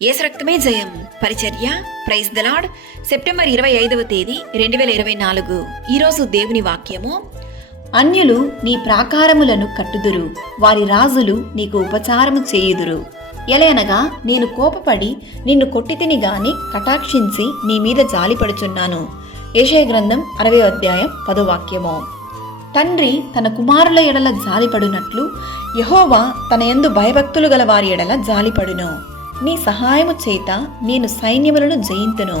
యేసు రక్తమే జయం పరిచర్య ప్రైజ్ ద లార్డ్. సెప్టెంబర్ 25వ తేదీ 2024. ఈరోజు దేవుని వాక్యము: అన్యులు నీ ప్రాకారములను కట్టుదురు, వారి రాజులు నీకు ఉపచారము చేయుదురు. ఎలయనగా నేను కోపపడి నిన్ను కొట్టితిని గాని కటాక్షించి నీ మీద జాలిపడుచున్నాను. యెషయా గ్రంథం 60వ అధ్యాయం 10వ వాక్యము. తండ్రి తన కుమారుల ఎడల జాలిపడునట్లు యెహోవా తన యందు భయభక్తులు గల వారి ఎడల జాలిపడును. నీ సహాయము చేత నేను సైన్యములను జయింతును.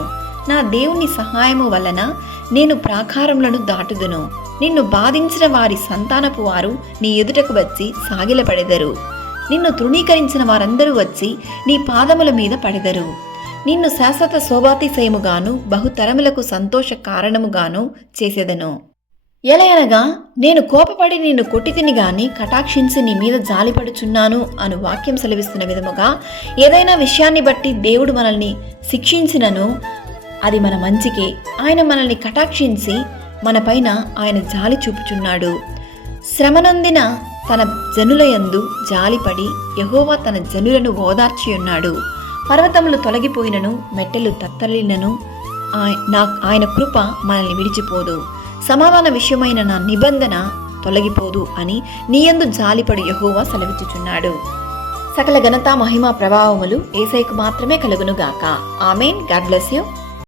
నా దేవుని సహాయము వలన నేను ప్రాకారములను దాటుదును. నిన్ను బాధించిన వారి సంతానపు వారు నీ ఎదుటకు వచ్చి సాగిలపడెదరు. నిన్ను తృణీకరించిన వారందరూ వచ్చి నీ పాదముల మీద పడెదరు. నిన్ను శాశ్వత శోభాతిశయముగాను బహుతరములకు సంతోష కారణముగాను చేసేదను. ఎలయనగా నేను కోపపడి నిన్ను కొట్టితిని గాని కటాక్షించి నీ మీద జాలిపడుచున్నాను అను వాక్యం సెలవిస్తున్న విధముగా ఏదైనా విషయాన్ని బట్టి దేవుడు మనల్ని శిక్షించినను అది మన మంచికే. ఆయన మనల్ని కటాక్షించి మన పైన ఆయన జాలి చూపుచున్నాడు. శ్రమనొందిన తన జనుల యందు జాలిపడి యెహోవా తన జనులను ఓదార్చి ఉన్నాడు. పర్వతములు తొలగిపోయినను మెట్టెలు తత్తలినను ఆయన కృప మనల్ని విడిచిపోదు. సమాధాన విషయమైన నా నిబంధన తొలగిపోదు అని నీయందు జాలిపడి యెహోవా సెలవిచ్చుచున్నాడు. సకల ఘనత మహిమ ప్రభావములు యేసయ్యకు మాత్రమే కలుగునుగాక. ఆమేన్. God bless you.